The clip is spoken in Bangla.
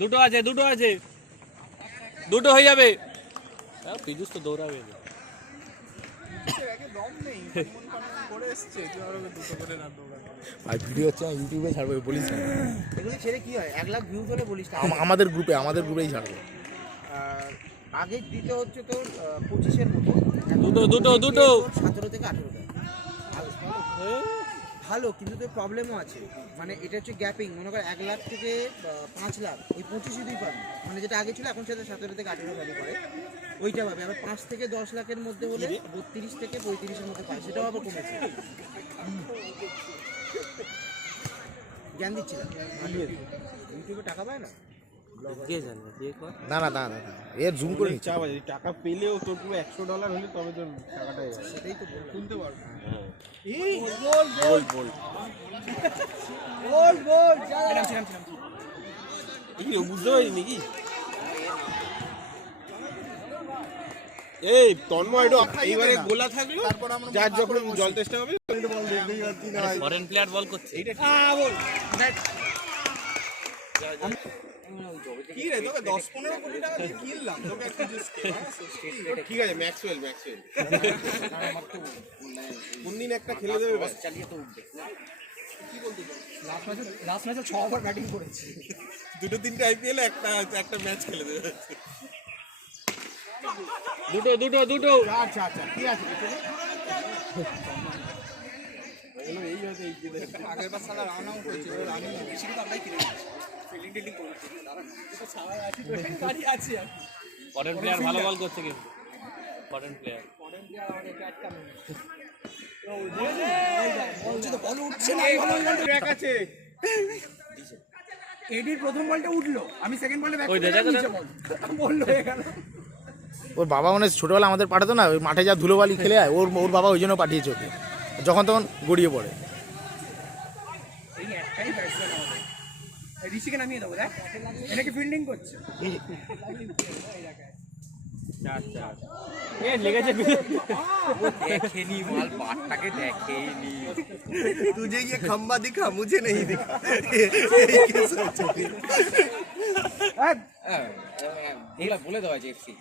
দুটো আছে, দুটো আছে, দুটো হয়ে যাবে। পিজুস তো দৌড়াবে। ভাই ভিডিও হচ্ছে ইউটিউবে ছাড়বো, বলিস না। এগুলো ছেড়ে কি হয়, 1 লাখ ভিউজ হলে বলিস না। আমাদের গ্রুপেই ছাড়বো। আগে দিতে হচ্ছে তোর 25-এর মতো, দুটো 17 থেকে 18 ভালো, কিন্তু তোর প্রবলেমও আছে। মানে এটা হচ্ছে গ্যাপিং, মনে কর 1 লাখ থেকে 5 লাখ, ওই 25 তুই পাবি। মানে যেটা আগে ছিল এখন সেটা 17 থেকে 18 ভ্যালু করে, ওইটা পাবে। আবার 5 থেকে 10 লাখের মধ্যে হলে 32 থেকে 35-এর মধ্যে পায়, সেটাও আবার কমেছে। জ্ঞান দিচ্ছিলাম, ইউটিউবে টাকা পায় না। না এর জুম করে নিচ্ছে। টাকা পেলেও তোর পুরো $100 হলে তবে তোর টাকাটা সেটাই তো শুনতে পারবো। বুঝতে পারিনি কি এই তন্ময় এইবারে গোলা থাকলো, যার যখন জল চেষ্টা হবে ফরেন প্লেয়ার বল করছে। কি রে তোকে 10-15 কোটি টাকা দিয়ে কিনলাম তোকে একটা ঠিক আছে। ম্যাক্সওয়েল কোনদিন একটা খেলে দেবে, ব্যাস চালিয়ে তো উঠবে। কি বলতে লাস্ট ম্যাচে 6 ওভার ব্যাটিং করেছে, 2-3টে আইপিএল একটা ম্যাচ খেলে দেবে। দুটো আচ্ছা ঠিক আছে। এই হয়তো এই আগের বার সালা রান আউট হয়েছিল, আমি বেশি কিন্তু আমরাই কিনে ফিল্ডিং টিল্ডিং করেছি। দাঁড়ান এটা ছাড়া আছে, গাড়ি আছে। ফরেন প্লেয়ার ভালো বল করছে, কিন্তু ফরেন প্লেয়ার আমাদের একটা বলছে তো বল উঠছে না, ব্যাক আছে। এডির প্রথম বলটা উঠলো, আমি সেকেন্ড বলে ব্যাক ওই করে দেখা নিচে বল হয়ে গেল। ওর বাবা মানে ছোটবেলা আমাদের পাঠাতো না, ওই মাঠে যা ধুলোবালি খেলে আয়, ওর বাবা ওই জন্য পাঠিয়েছে ওকে, যখন তখন গড়িয়ে পড়ে। এই একটাই ব্যাটসম্যান আমাদের, ঋষিকে নামিয়ে দেবো, দেখ এটাকে ফিল্ডিং করছে। লেগেছে, দেখেনি মাল, পাটটাকে দেখেনি। तुझे ये खंबा दिखा, मुझे नहीं दिखा। এগুলা বলে দেওয়া যায় এফসি।